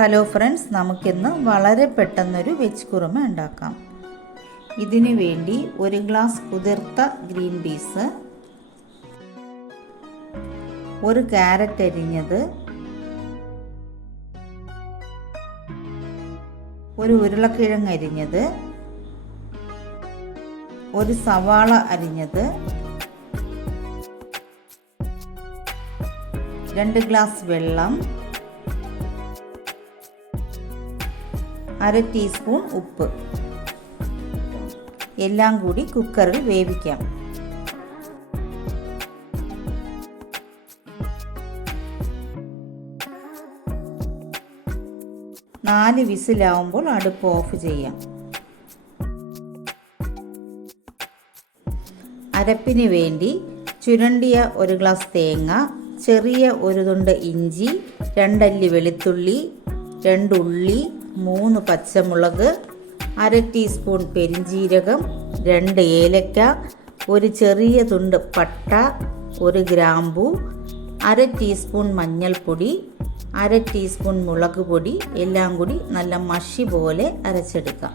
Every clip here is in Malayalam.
ഹലോ ഫ്രണ്ട്സ്, നമുക്കിന്ന് വളരെ പെട്ടെന്നൊരു വെജ് കുറുമ ഉണ്ടാക്കാം. ഇതിനു വേണ്ടി ഒരു ഗ്ലാസ് കുതിർത്ത ഗ്രീൻ പീസ്, ഒരു ക്യാരറ്റ് അരിഞ്ഞത്, ഒരു ഉരുളക്കിഴങ്ങ് അരിഞ്ഞത്, ഒരു സവാള അരിഞ്ഞത്, 2 ഗ്ലാസ് വെള്ളം, 1/2 ടീസ്പൂൺ ഉപ്പ്. എല്ലാം കൂടി കുക്കറിൽ വേവിക്കാം. നാല് വിസിലാവുമ്പോൾ അടുപ്പ് ഓഫ് ചെയ്യാം. അരപ്പിന് വേണ്ടി ചുരണ്ടിയ 1 ഗ്ലാസ് തേങ്ങ, ചെറിയ ഒരു തുണ്ട് ഇഞ്ചി, 2 അല്ലി വെളുത്തുള്ളി, 2 ഉള്ളി, 3 പച്ചമുളക്, 1/2 ടീസ്പൂൺ പെരിഞ്ജീരകം, 2 ഏലക്ക, ഒരു ചെറിയ തുണ്ട് പട്ട, 1 ഗ്രാമ്പൂ, 1/2 ടീസ്പൂൺ മഞ്ഞൾപ്പൊടി, 1/2 ടീസ്പൂൺ മുളക് പൊടി. എല്ലാം കൂടി നല്ല മഷി പോലെ അരച്ചെടുക്കാം.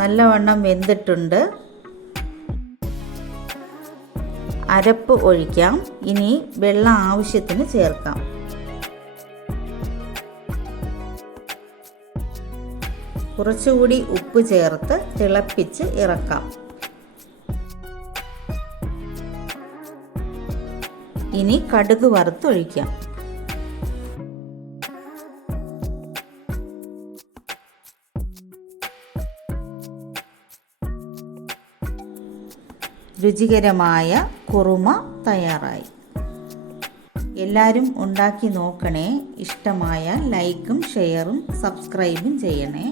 നല്ലവണ്ണം വെന്തിട്ടുണ്ട്. അരപ്പ് ഒഴിക്കാം. ഇനി വെള്ളം ആവശ്യത്തിന് ചേർക്കാം. കുറച്ചുകൂടി ഉപ്പ് ചേർത്ത് തിളപ്പിച്ച് ഇറക്കാം. ഇനി കടുക് വറുത്തൊഴിക്കാം. രുചികരമായ കുറുമ തയ്യാറായി. എല്ലാവരും ഉണ്ടാക്കി നോക്കണേ. ഇഷ്ടമായ ലൈക്കും ഷെയറും സബ്സ്ക്രൈബും ചെയ്യണേ.